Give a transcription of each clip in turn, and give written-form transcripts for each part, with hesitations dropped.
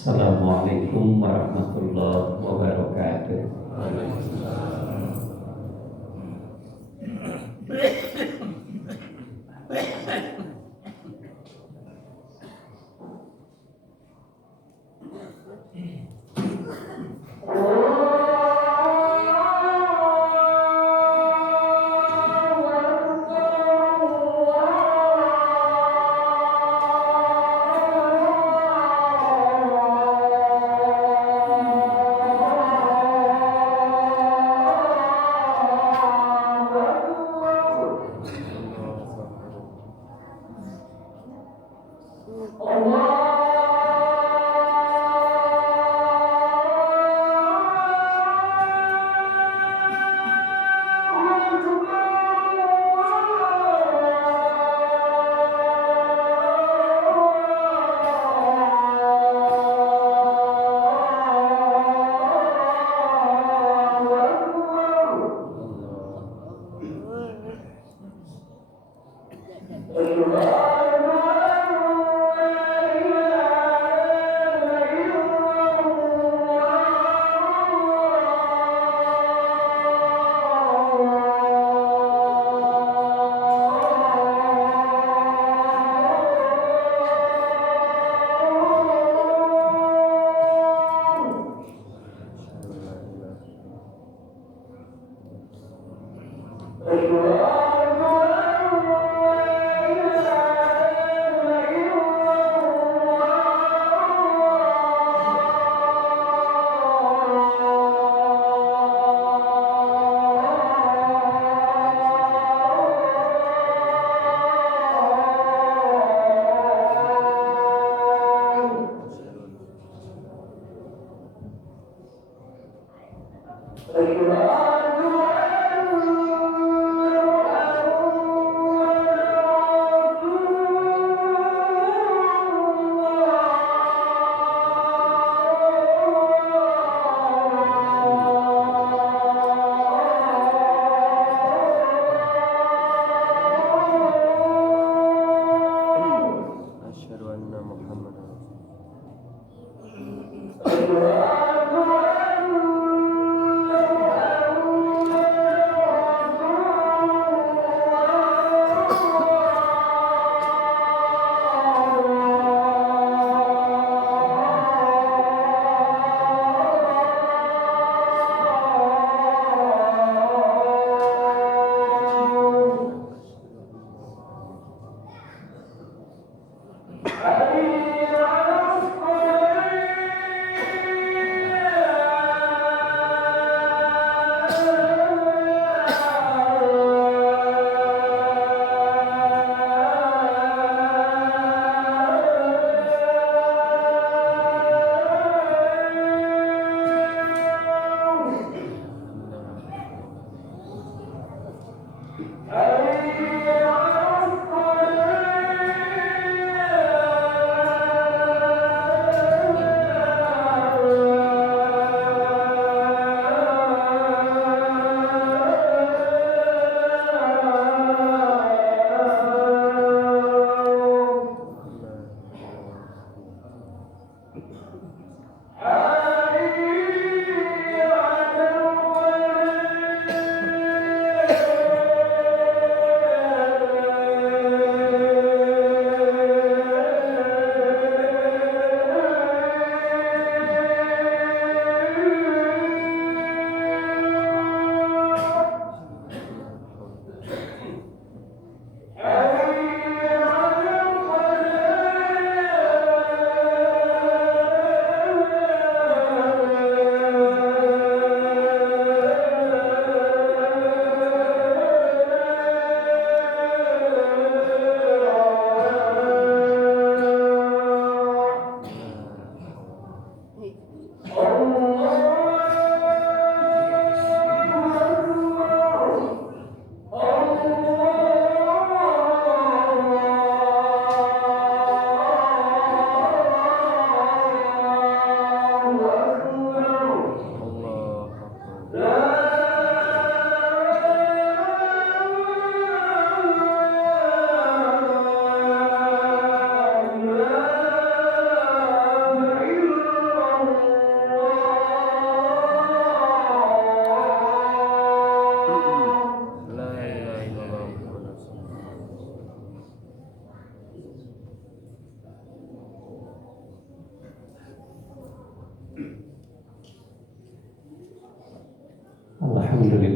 Assalamualaikum warahmatullahi wabarakatuh.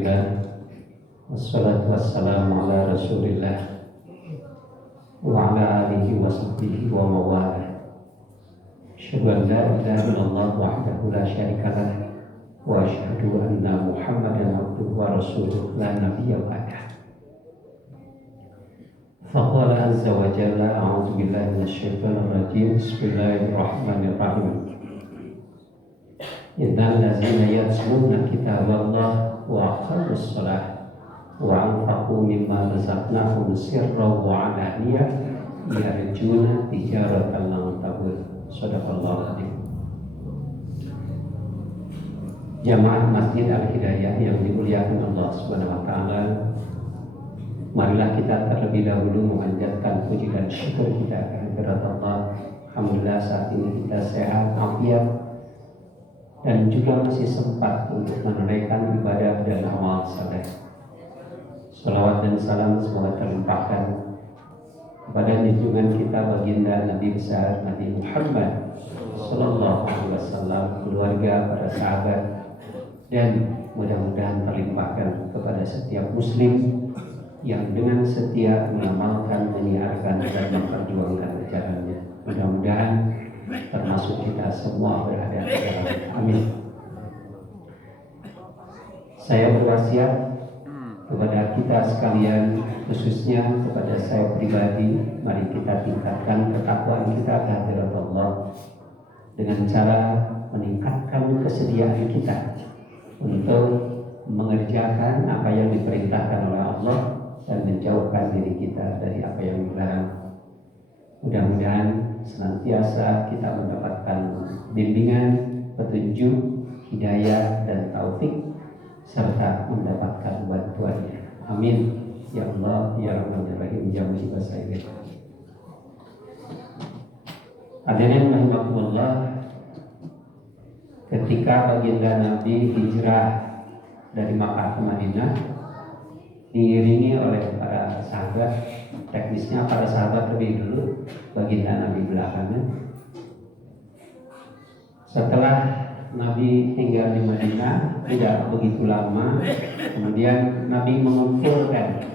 Alhamdulillah, wassalatu wassalamu ala Rasulillah wa ala alihi wa sahbihi wa mawalah. Asyhadu an la ilaha illallah wahdahu la syarika lah wa asyhadu anna Muhammadan abduhu wa rasuluh la nabiyya ba'dah. Faqala azza wa jalla a'udzu billahi minasyaitonir rajim. Bismillahirrahmanirrahim. Innal ladzina yatluna kitaballah wa aqamus shalah wa anfaqu mimma razaqnahum sirran wa 'alaniyah yarjuna tijaratan lan tabur. Shadaqallahu adzim. Jamaah Masjid Al-Hidayah yang dimuliakan Allah Subhanahu wa taala, marilah kita terlebih dahulu memanjatkan puji dan syukur kita kehadirat Allah. Alhamdulillah saat ini kita sehat, afiat, dan juga masih sempat untuk menunaikan ibadah dan amal saleh. Salawat dan salam semoga terlimpahkan kepada junjungan kita baginda Nabi besar Nabi Muhammad Sallallahu Alaihi Wasallam, keluarga, para sahabat, dan mudah-mudahan terlimpahkan kepada setiap Muslim yang dengan setia mengamalkan, menyiarkan, dan memperjuangkan ajarannya. Mudah-mudahan termasuk kita semua berada di dalam. Amin. Saya berwasiat kepada kita sekalian, khususnya kepada saya pribadi, mari kita tingkatkan ketakwaan kita kehadirat Allah dengan cara meningkatkan kesediaan kita untuk mengerjakan apa yang diperintahkan oleh Allah dan menjauhkan diri kita dari apa yang dilarang. Mudah-mudahan senantiasa kita mendapatkan bimbingan, petunjuk, hidayah, dan taufik, serta mendapatkan bantuannya. Amin. Ya Allah, ya Rahman, ya Rahim, ya Mujib as-Sa'irin. Hadirin rahimakumullah, ketika baginda Nabi hijrah dari Makkah ke Madinah, diiringi oleh para sahabat, teknisnya para sahabat lebih dulu, baginda Nabi belakangan. Setelah Nabi tinggal di Madinah tidak begitu lama, kemudian Nabi mengumpulkan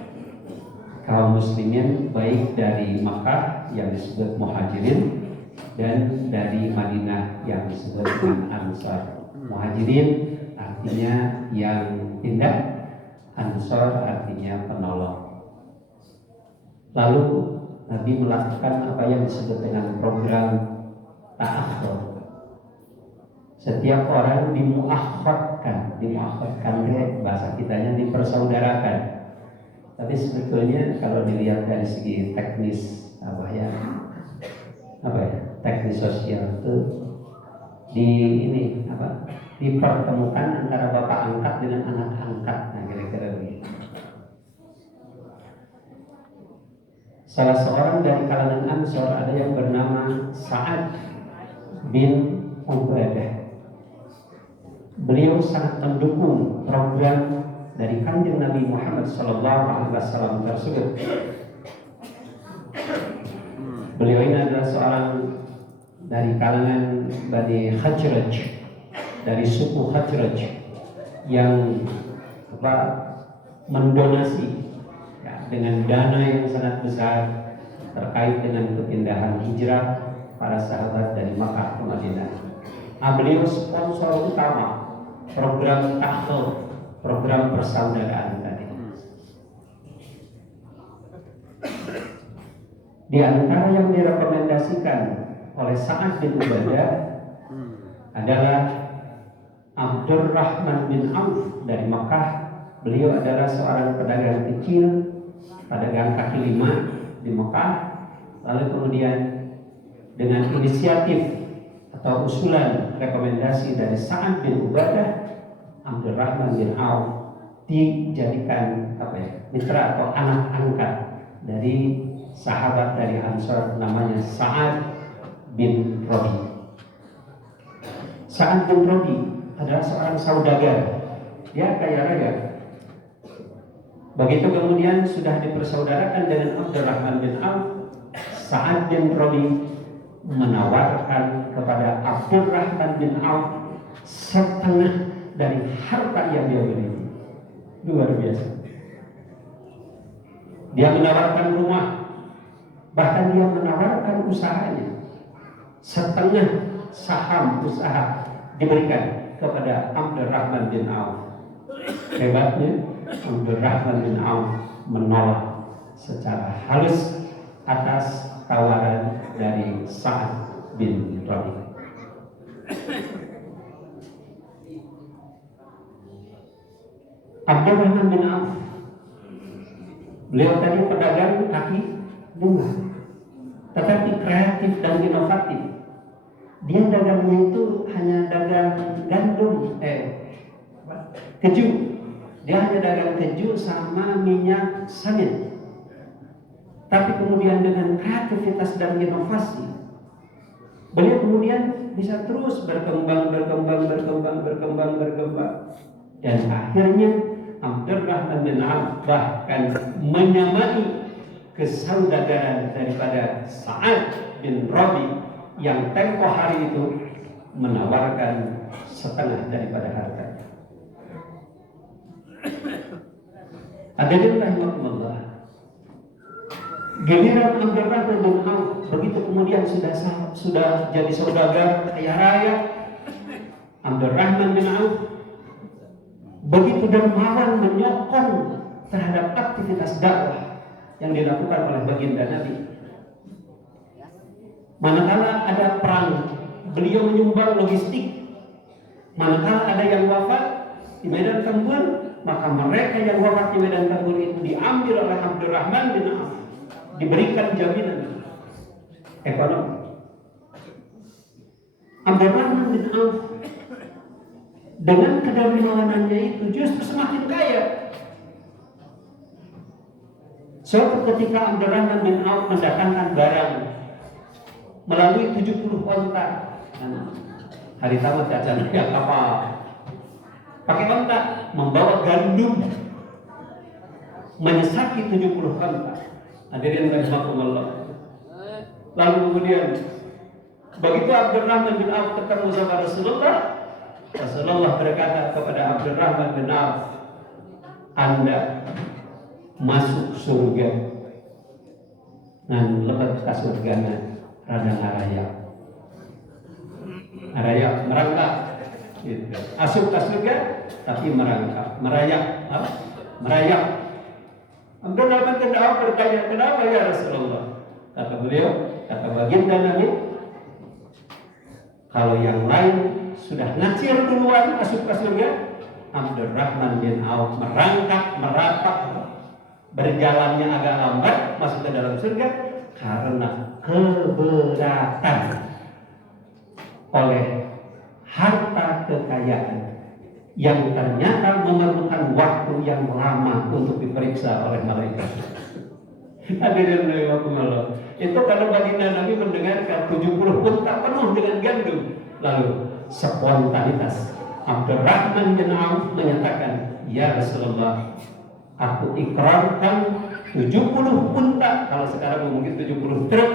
kaum muslimin baik dari Makkah yang disebut Muhajirin dan dari Madinah yang disebut Ansar. Muhajirin artinya yang pindah, Ansar artinya penolong. Lalu Nabi melakukan apa yang disebut dengan program ta'akhur. Setiap orang dimuakhirkan bahasa kitanya dipersaudarakan. Tapi sebetulnya kalau dilihat dari segi teknis teknis sosial itu dipertemukan antara bapak angkat dengan anak angkat, nah kira-kira begitu. Salah seorang dari kalangan Ansor ada yang bernama Sa'ad bin Ubadah. Beliau sangat mendukung program dari Kanjeng Nabi Muhammad SAW tersebut. Beliau ini adalah seorang dari kalangan Bani Khazraj, dari suku Khazraj yang mendonasi dengan dana yang sangat besar terkait dengan kepindahan hijrah para sahabat dari Makkah ke Madinah. Beliau sponsor utama program takhul, program persaudaraan tadi. Di antara yang direkomendasikan oleh Sa'ad bin Ubadah adalah Abdurrahman bin Auf dari Makkah. Beliau adalah seorang pedagang kecil, pedagang kaki lima di Makkah. Lalu kemudian dengan inisiatif atau usulan rekomendasi dari Sa'ad bin Ubadah, Abdurrahman bin Auf dijadikan mitra atau anak angkat dari sahabat dari Ansar namanya Sa'ad bin Rabi. Sa'ad bin Rabi adalah seorang saudagar, dia kaya raya. Begitu kemudian sudah dipersaudarakan dengan Abdurrahman bin Auf, Sa'ad bin Rabi menawarkan kepada Abdurrahman bin Auf setengah dari harta yang dia miliki. Luar biasa. Dia menawarkan rumah, bahkan dia menawarkan usahanya. Setengah saham usaha diberikan kepada Abdurrahman bin Auf. Hebatnya Abdurrahman bin Auf menolak secara halus atas tawaran dari Sa'ad bin Rabi'. Abdurrahman bin Auf, beliau tadi pedagang kaki lima, tetapi kreatif dan inovatif. Dia dagangnya itu hanya dagang gandum, keju. Dia hanya dagang keju sama minyak sawit. Tapi kemudian dengan kreativitas dan inovasi, beliau kemudian bisa terus berkembang. Dan akhirnya Abdurrahman bin Auf bahkan menyamai kesaudagaran daripada Sa'ad bin Rabi' yang tempo hari itu menawarkan setengah daripada harta. Hadirin rahimakumullah, giliran Abdurrahman bin Auf begitu kemudian sudah jadi saudagar kaya raya. Abdurrahman bin Auf begitu dermawan menyokong terhadap aktivitas dakwah yang dilakukan oleh baginda Nabi. Manakala ada perang, beliau menyumbang logistik. Manakala ada yang wafat di medan tempur, maka mereka yang wafat di medan tempur itu diambil oleh Abdurrahman bin Auf, diberikan jaminan ekonomi. Abdurrahman bin Auf dengan kedermawanannya itu justru semakin kaya. Suatu ketika Abdurrahman bin Auf mendatangkan barang melalui 70 onta. Hari tamat jajan ya kapal. Pakai onta membawa gandum menyesaki 70 onta. Hadirin rahimakumullah. Lalu kemudian begitu Abdurrahman bin Auf ketemu sama Rasulullah, Rasulullah berkata kepada Abdurrahman bin Auf, Anda masuk surga dan lebat ke surgana rada ngaraya merangkak gitu. Masuk ke surga tapi merangkak, merayap. Abdurrahman bin Auf bertanya, kenapa ya Rasulullah? Kata beliau, kata baginda Nabi, kalau yang lain sudah ngacir duluan masuk ke surga, Abdurrahman bin Auf merangkak, merapat, berjalannya agak lambat masuk ke dalam surga karena keberatan oleh harta kekayaan yang ternyata memerlukan waktu yang lama untuk diperiksa oleh malaikat. Hadirin rahimakumullah. Itu kalau baginda Nabi mendengarkan 70 unta penuh dengan gandum, lalu spontanitas Abdurrahman bin Auf menyatakan, ya Rasulullah, aku ikrarkan 70 unta, kalau sekarang mungkin 70 truk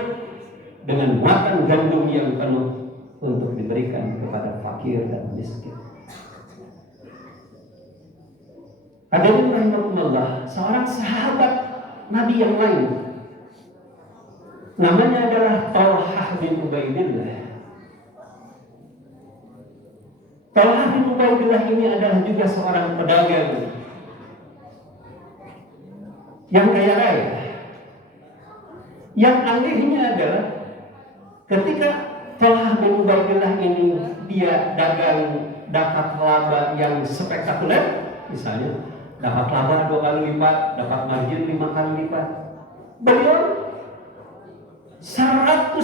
dengan muatan gandum yang penuh untuk diberikan kepada fakir dan miskin. Hadirin rahimakumullah, seorang sahabat Nabi yang lain namanya adalah Talhah bin Ubaidillah. Talhah bin Ubaidillah ini adalah juga seorang pedagang yang kaya raya. Yang anehnya adalah ketika Talhah bin Ubaidillah ini dia dapat laba yang spektakuler, misalnya dapat laba 2 kali lipat, dapat margin 5 kali lipat, beliau 100%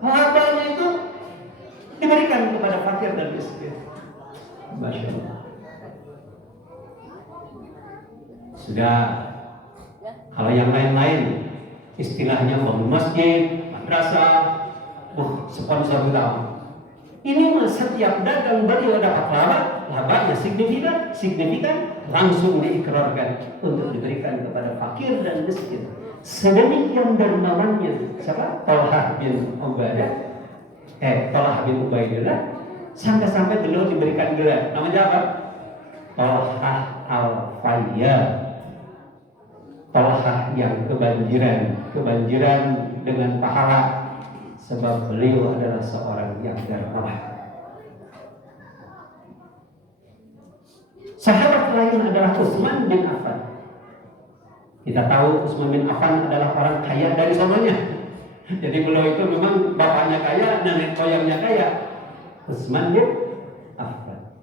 labanya itu diberikan kepada fakir dan miskin. Masya Allah. Sudah, kalau yang lain-lain istilahnya bangun masjid, madrasah, sponsor utama. Ini mah setiap dagang beliau dapat labanya signifikan, langsung diikrarkan untuk diberikan kepada fakir dan miskin. Sedemikian dermawannya siapa? Talhah bin Ubaidillah, sampai-sampai beliau diberikan gelar. Namanya apa? Talhah Al-Fayyad, Talhah yang kebanjiran dengan pahala, sebab beliau adalah seorang yang dermawan. Sahabat lain adalah Utsman bin Affan. Kita tahu Utsman bin Affan adalah orang kaya dari sononya. Jadi beliau itu memang bapaknya kaya, nenek moyangnya kaya. Utsman bin Affan.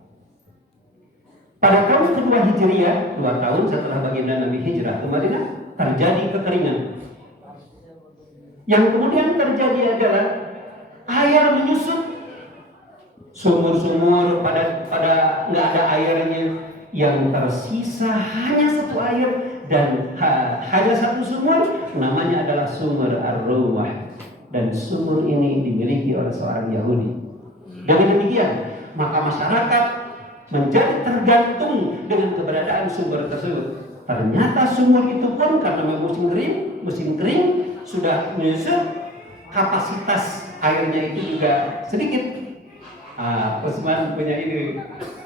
Pada tahun kedua Hijriah, 2 tahun setelah baginda Nabi hijrah ke Madinah, terjadi kekeringan. Yang kemudian terjadi adalah air menyusut. Sumur-sumur pada nggak ada airnya. Yang tersisa hanya satu air dan hanya satu sumur, namanya adalah sumur Ar-Rumah, dan sumur ini dimiliki oleh seorang Yahudi. Dengan demikian, maka masyarakat menjadi tergantung dengan keberadaan sumber tersebut. Ternyata sumur itu pun karena memang musim kering sudah menyusut, kapasitas airnya itu juga sedikit. Utsman punya ide,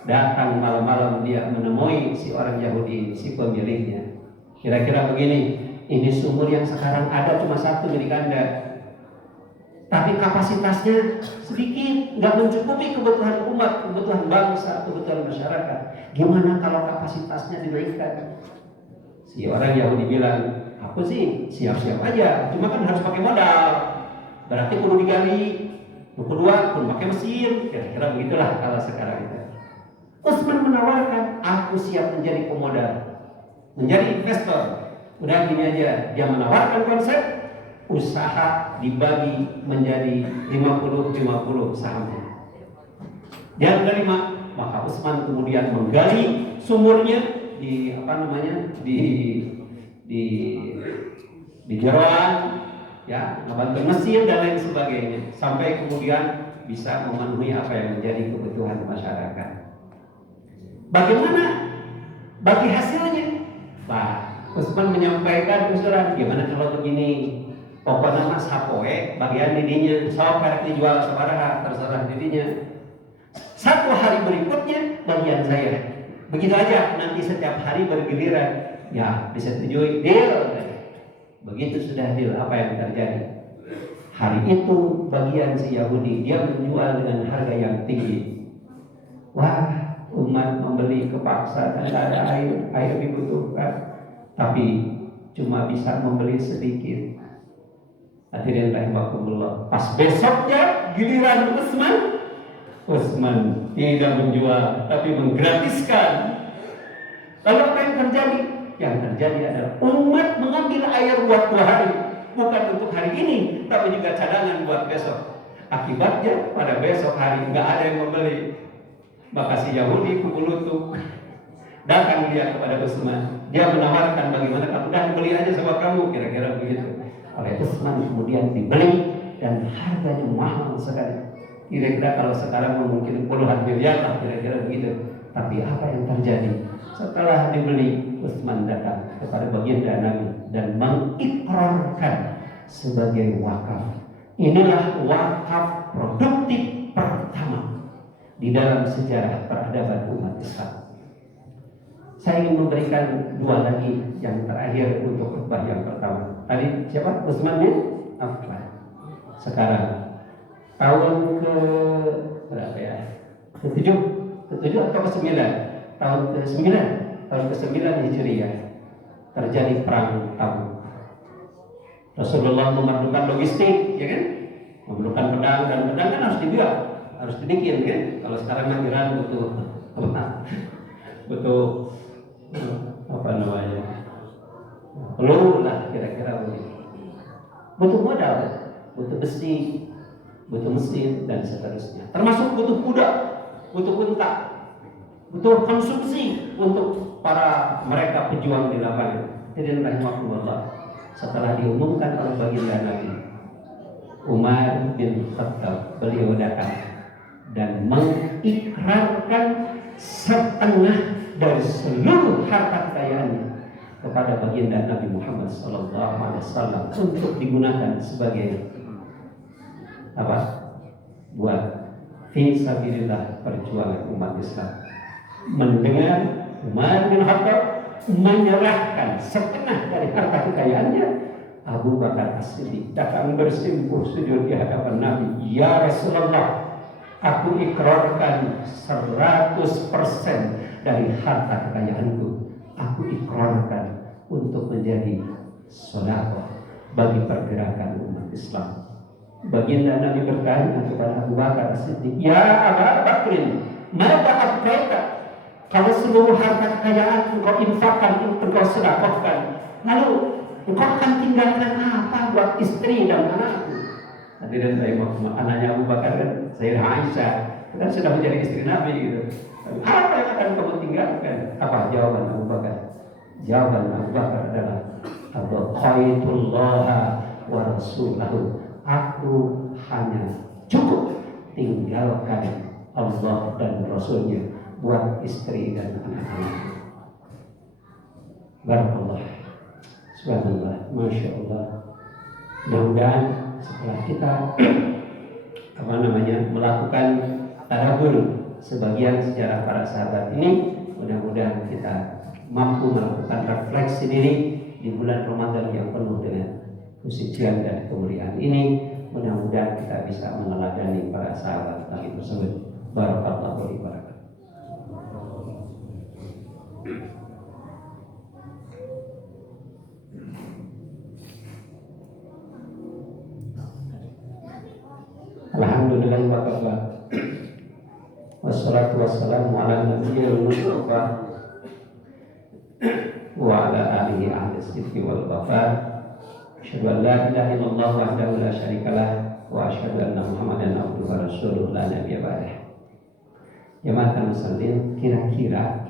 datang malam-malam dia menemui si orang Yahudi, si pemiliknya. Kira-kira begini, ini sumur yang sekarang ada cuma satu milik Anda, tapi kapasitasnya sedikit, nggak mencukupi kebutuhan umat, kebutuhan bangsa, kebutuhan masyarakat. Gimana kalau kapasitasnya dinaikkan? Si orang Yahudi bilang, aku sih siap-siap aja, cuma kan harus pakai modal, berarti perlu digali. Yang kedua pun pakai mesin, kira-kira begitulah kalau sekarang itu. Utsman menawarkan, aku siap menjadi pemodal, menjadi investor. Udah gini aja, dia menawarkan konsep usaha dibagi menjadi 50-50 sahamnya. Dia menerima, maka Utsman kemudian menggali sumurnya di di jeroan, ya, ngebantu mesin dan lain sebagainya, sampai kemudian bisa memenuhi apa yang menjadi kebutuhan masyarakat. Bagaimana bagi hasilnya? Pak Utsman menyampaikan usulan, gimana kalau begini, pokoknya mas hapoe bagian didinya, sok karek dijual sabaraha terserah didinya. 1 hari berikutnya bagian saya. Begitu aja, nanti setiap hari bergiliran. Ya, disetujui, deal. Begitu sudah deal, apa yang terjadi? Hari itu bagian si Yahudi, dia menjual dengan harga yang tinggi. Wah, umat membeli kepaksa dan tidak ada air dibutuhkan, tapi cuma bisa membeli sedikit. Hadirin rahimakumullah. Pas besoknya giliran Utsman tidak menjual, tapi menggratiskan. Lalu apa yang terjadi? Yang terjadi adalah umat mengambil air buat 2 hari, bukan untuk hari ini, tapi juga cadangan buat besok. Akibatnya pada besok hari nggak ada yang membeli. Maka si Yahudi kubulutuk datang dia kepada Utsman. Dia menawarkan, bagaimana kalau udah beli aja sama kamu, kira-kira begitu. Oleh Utsman kemudian dibeli dan harganya mahal sekali. Kira-kira kalau sekarang mungkin puluhan miliar lah, kira-kira begitu. Tapi apa yang terjadi? Setelah dibeli, Utsman datang kepada baginda Nabi dan mengikrarkan sebagai wakaf. Inilah wakaf produktif pertama di dalam sejarah peradaban umat Islam. Saya ingin memberikan 2 lagi yang terakhir untuk khutbah yang pertama. Tadi siapa? Utsman bin Affan. Sekarang tahun ke berapa ya? Ke-7 atau ke-9? Tahun ke-9 Hijriah terjadi perang Tabuk. Rasulullah memerlukan logistik, ya kan? Memerlukan pedang, dan pedang kan harus dibuat, harus dibikin, kan? Kalau sekarang kan Iran butuh apa namanya? Peluru lah, kira-kira begitu. Butuh modal, butuh besi, butuh mesin dan seterusnya. Termasuk butuh kuda, butuh unta, butuh konsumsi untuk para mereka pejuang di lapangan. Jadi rahimahullah, setelah diumumkan oleh baginda Nabi, Umar bin Khattab, beliau datang dan mengikrarkan setengah dari seluruh harta kekayaannya kepada baginda Nabi Muhammad SAW untuk digunakan sebagai apa? Buat fi sabilillah, perjuangan umat Islam. mendengar Umar bin Khattab menyerahkan setengah dari harta kekayaannya, Abu Bakar As-Siddiq datang bersimpuh sujud di hadapan Nabi. Ya Rasulullah, aku ikrarkan 100% dari harta kekayaanku. Aku ikrarkan untuk menjadi sedekah bagi pergerakan umat Islam. Baginda Nabi bertanya kepada Abu Bakar As-Siddiq, ya Abu Bakrin, maka abdaika? Kalau seluruh harta kekayaan engkau infakkan, engkau sedekahkan, lalu engkau akan tinggalkan apa buat istri dan anakku? Hadirin rahimahullah, anaknya Abu Bakar kan Sayyidah Aisyah, kan sudah menjadi istri Nabi gitu. Apa yang akan kamu tinggalkan? Apa jawaban Abu Bakar? Jawaban Abu Bakar adalah Abqaitullah wa rasulahu. Aku hanya cukup tinggalkan Allah dan Rasulnya buat istri dan anak-anak. Barakallah, subhanallah, masya Allah. Mudah-mudahan setelah kita melakukan tadabbur sebagian sejarah para sahabat ini, mudah-mudahan kita mampu melakukan refleksi diri di bulan Ramadan yang penuh dengan kesucian dan kemuliaan ini. Mudah-mudahan kita bisa meneladani para sahabat Nabi tersebut. Barakallahu fi barakatuh. Alhamdulillah wa kafa. Wassalatu wassalamu ala nabiyyil mustafa wa ala alihi ahli sidqi wal wafa. Asyhadu an la ilaha illallah wahdahu la syarikalah wa asyhadu anna Muhammadan abduhu wa rasuluh la nabiyya ba'dah. Jamaah muslimin, kira-kira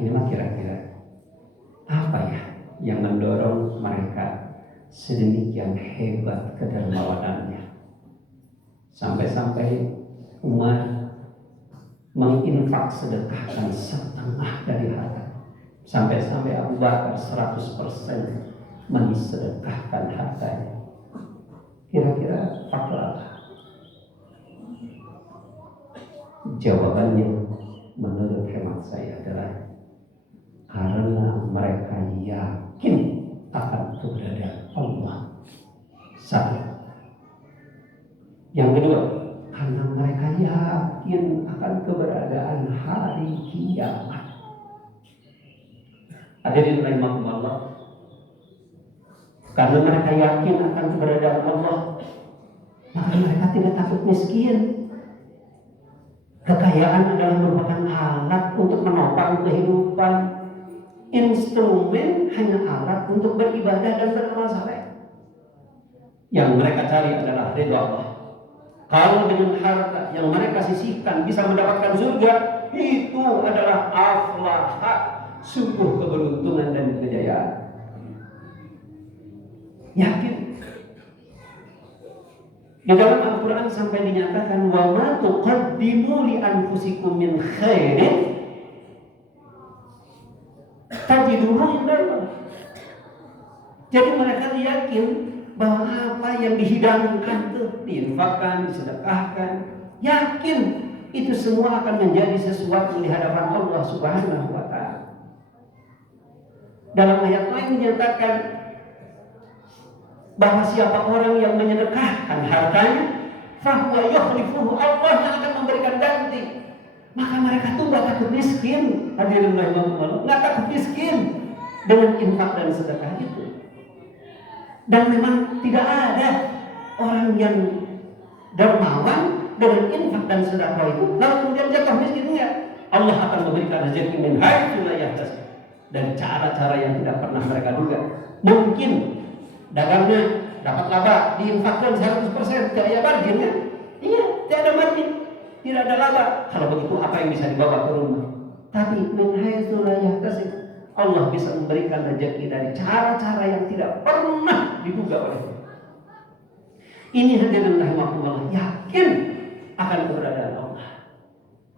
apa ya yang mendorong mereka sedemikian hebat kedermawanannya sampai-sampai Umar menginfak sedekahkan setengah dari harta, sampai-sampai Abu Bakar 100% mensedekahkan hartanya. Kira-kira faktor apa? Jawabannya menurut hemat saya adalah karena mereka yakin akan keberadaan Allah. Satu. Yang kedua, karena mereka yakin akan keberadaan hari kiamat. Hadirin rahimakumullah. Karena mereka yakin akan keberadaan Allah, maka mereka tidak takut miskin. Kekayaan adalah merupakan alat untuk menopang kehidupan. Instrumen hanya alat untuk beribadah dan beramal saleh. Yang mereka cari adalah ridha Allah. Kalau dengan harta yang mereka sisihkan bisa mendapatkan surga, itu adalah aflaha, sungguh keberuntungan dan kejayaan. Yakin. Di dalam Al-Quran sampai dinyatakan wa ma tuqaddimu li anfusikum min khairin tajiduhu indallah. Jadi mereka yakin bahwa apa yang dihidangkan itu diinfakkan, disedekahkan, yakin itu semua akan menjadi sesuatu di hadapan Allah Subhanahu wa ta'ala. Dalam ayat lain dinyatakan bahwa siapa orang yang menyedekahkan hartanya, fahuwa yukhlifuhu, Allah yang akan memberikan ganti. Maka mereka tuh gak takut miskin. Hadirin rahimakumullah, gak takut miskin dengan infak dan sedekah itu. Dan memang tidak ada orang yang dermawan dengan infak dan sedekah itu lalu kemudian jatuh miskin. Enggak. Allah akan memberikan rezeki min haitsu la yahtasib, dan cara-cara yang tidak pernah mereka duga. Mungkin dagangnya dapat laba, diinfakkan 100%, tidak ada marginnya. Iya, tidak ada margin, tidak ada laba. Kalau begitu apa yang bisa dibawa ke rumah? Tapi min haitsu la yahtasib, Allah bisa memberikan rezeki dari cara-cara yang tidak pernah diduga olehnya. Ini hadirin rahimakumullah, yakin akan keberadaan Allah.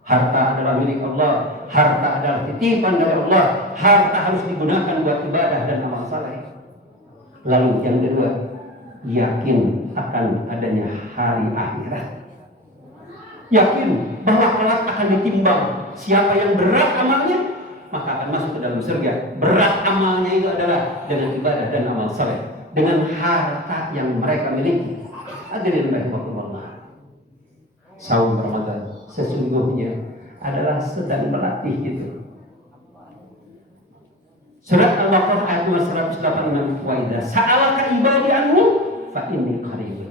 Harta adalah milik Allah, harta adalah titipan dari Allah, harta harus digunakan buat ibadah dan amal saleh. Lalu yang kedua, yakin akan adanya hari akhirat. Yakin bahwa kelak akan ditimbang siapa yang berat amalnya, maka akan masuk ke dalam surga. Berat amalnya itu adalah dengan ibadah dan amal saleh, dengan harta yang mereka miliki. Hadirin rahimakumullah. Saum Ramadan sesungguhnya adalah sedang melatih itu. Surat Al-Baqarah ayat 186, wa idza sa'alaka ibadi anni fa inni qarib.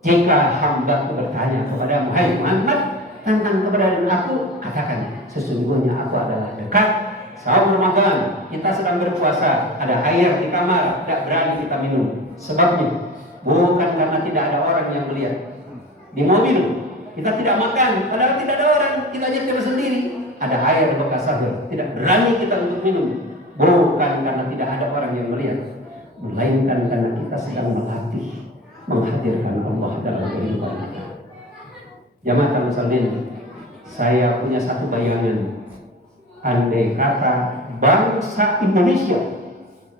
Jika hamba bertanya kepada Muhammad tentang keberadaan aku, katakan sesungguhnya aku adalah dekat. Saum Ramadan, kita sedang berpuasa, ada air di kamar, tidak berani kita minum. Sebabnya bukan karena tidak ada orang yang melihat. Di mobil kita tidak makan, padahal tidak ada orang, kita nyetir sendiri. Ada air bekas sahur, tidak berani kita untuk minum. Bukan karena tidak ada orang yang melihat, melainkan karena kita sedang melatih menghadirkan Allah dalam kehidupan kita. Jamaah muslimin, saya punya satu bayangan. Andai kata bangsa Indonesia,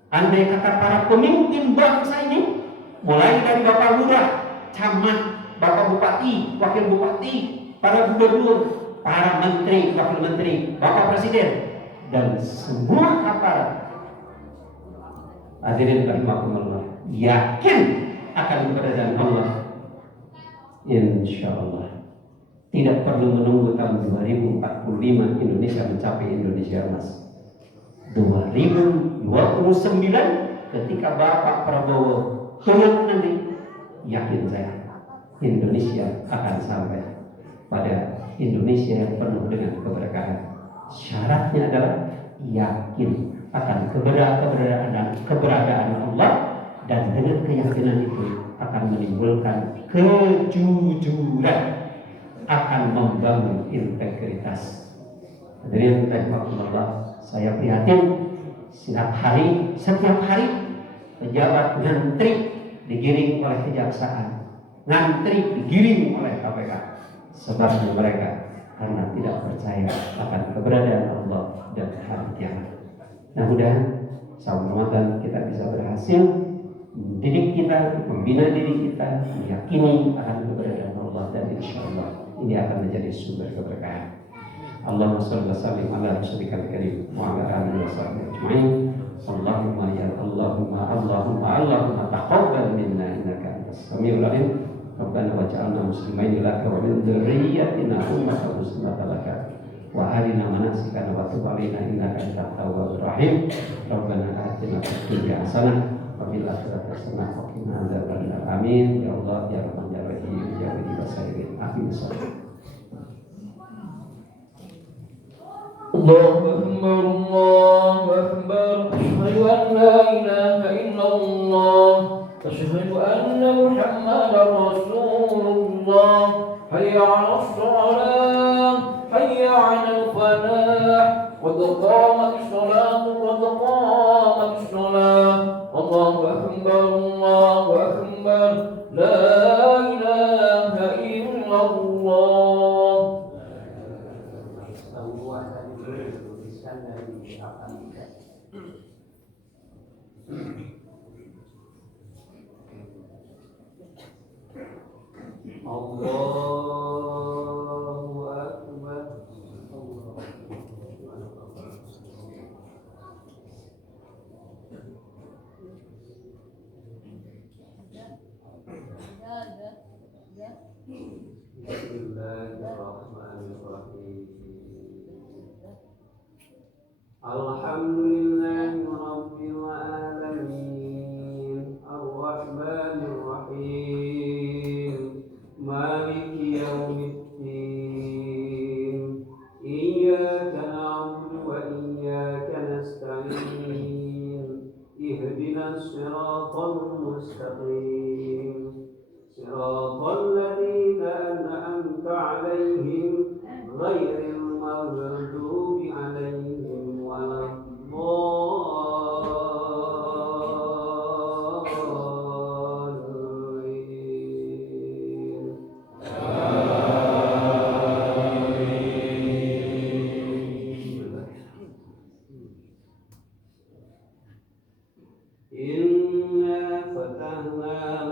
andai kata para pemimpin bangsa ini, mulai dari Bapak Lurah, Camat, Bapak Bupati, Wakil Bupati, para gubernur, para menteri, wakil menteri, Bapak Presiden, dan semua aparat, hadirin rahimakumullah, yakin akan keberadaan Allah. Insya Allah tidak perlu menunggu tahun 2045 Indonesia mencapai Indonesia Emas. 2029 ketika Bapak Prabowo turun nanti, yakin saya Indonesia akan sampai pada Indonesia yang penuh dengan keberkahan. Syaratnya adalah yakin akan keberadaan Allah, dan dengan keyakinan itu akan menimbulkan kejujuran, akan membangun integritas. Hadirin rahimakumullah, saya prihatin setiap hari pejabat ngantri digiring oleh kejaksaan, ngantri digiring oleh KPK. Sebabnya mereka karena tidak percaya akan keberadaan Allah dan hari kiamat. Mudah-mudahan saum Ramadan kita bisa berhasil mendidik kita, membina diri kita, meyakini akan keberadaan Allah, dan insya Allah ini akan menjadi sumber keberkahan. Allahumma shalli wa sallim ala rasulika al-karim wa ala alihi wa sahbihi ajma'in. Allahumma ya Allahumma taqabbal minna innaka antas samiul alim. Rabbana waj'alna muslimin laka wa min dzurriyyatina ummatan muslimatan laka wa arina manasikana wa tub alaina innaka antat tawwabur rahim. Rabbana atina fid dunya hasanah wa fil akhirati hasanah wa qina adzabannar. Amin ya Allah ya Rahman ya Rahim ya Wali Basairin. Amin. Allahu Akbar, Allahu Akbar. Asyhadu an la ilaha illallah, asyhadu anna Muhammadar Rasulullah. Hayya 'alas shalah, hayya 'alal falah. Qad qamatis salatu, qad qamatis salah. Allahu Akbar, Allahu Akbar. La ilaha illallah. Allahu Akbar. Bismillahirrahmanirrahim. Alhamdulillahi rabbil alamin, ar-rahmanir rahim, maliki yaumiddin. Iyyaka na'budu wa iyyaka nasta'in. Ihdinas siratal mustaqim, siratal ladzina an'amta 'alaihim ghairil maghdubi 'alaihim waladdallin. Inna fatahna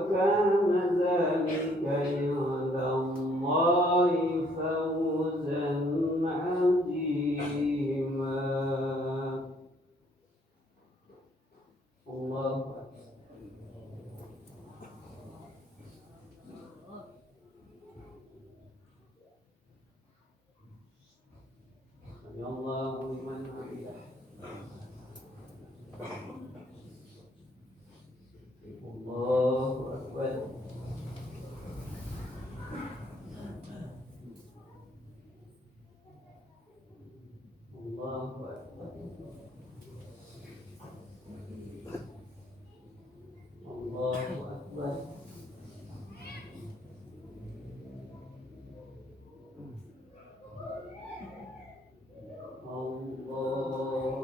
وكان ذلك عند الله فوزا عظيما. الله سمع الله لمن حمده. الله أكبر. الله أكبر. الله أكبر. الله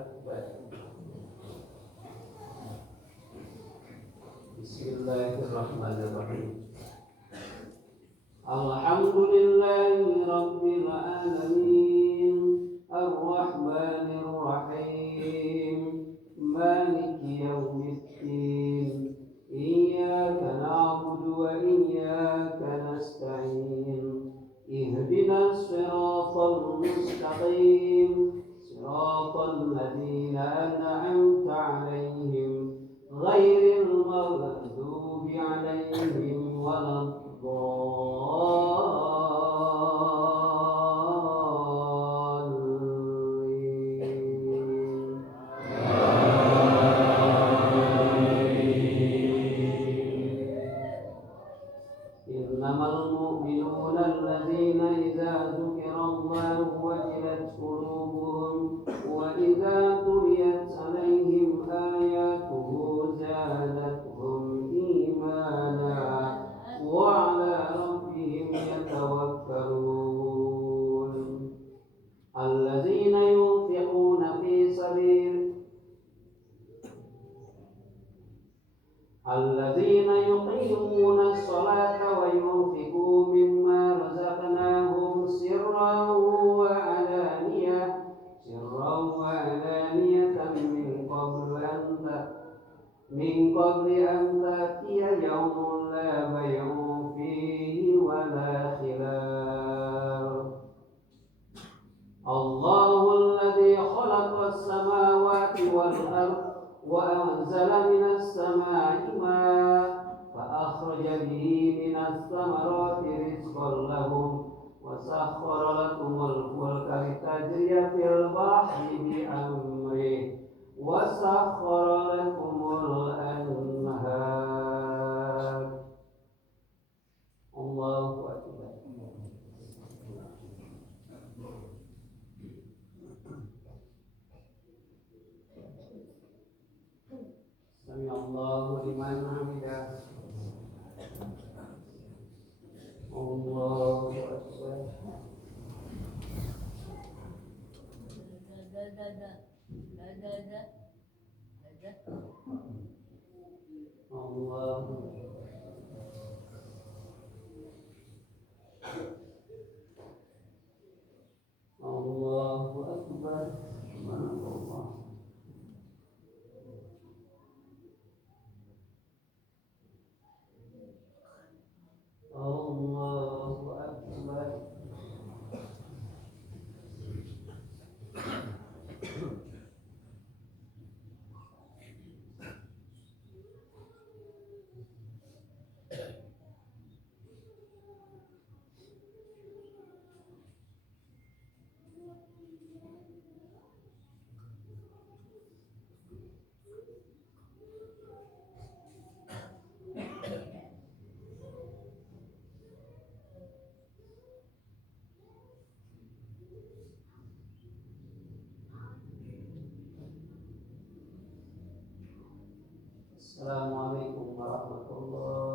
أكبر. بسم الله الرحمن الرحيم. الحمد لله رب العالمين الرحمن الرحيم مالك يوم الدين إياك نعبد وإياك نستعين اهدنا الصراط المستقيم صراط الذين أنعمت عليهم غير المغضوب عليهم ولا الضالين. إنما المؤمنون الذين إذا ذكر الله وجلت قلوبهم وإذا تليت عليهم آياته زادتهم إيمانا وعلى ربهم يتوكلون. الذين ينفقون في سبيل الذين يقيمون الصلاة وينفقون مما رزقناهم سرا وعلانية من قبل أن تأتي يوم لا بيع فيه ولا خلال. الله الذي خلق السماوات والأرض وأنزل من السماء ماء فأخرج به من الثمرات رزقا لهم وسخر لكم الفلك لتجري في البحر بأمره وسخر لكم الأنهار. الله أكبر. سمع الله لمن حمده. الله أكبر. الله الله أكبر. سبحان الله. الله أكبر. Assalamualaikum warahmatullahi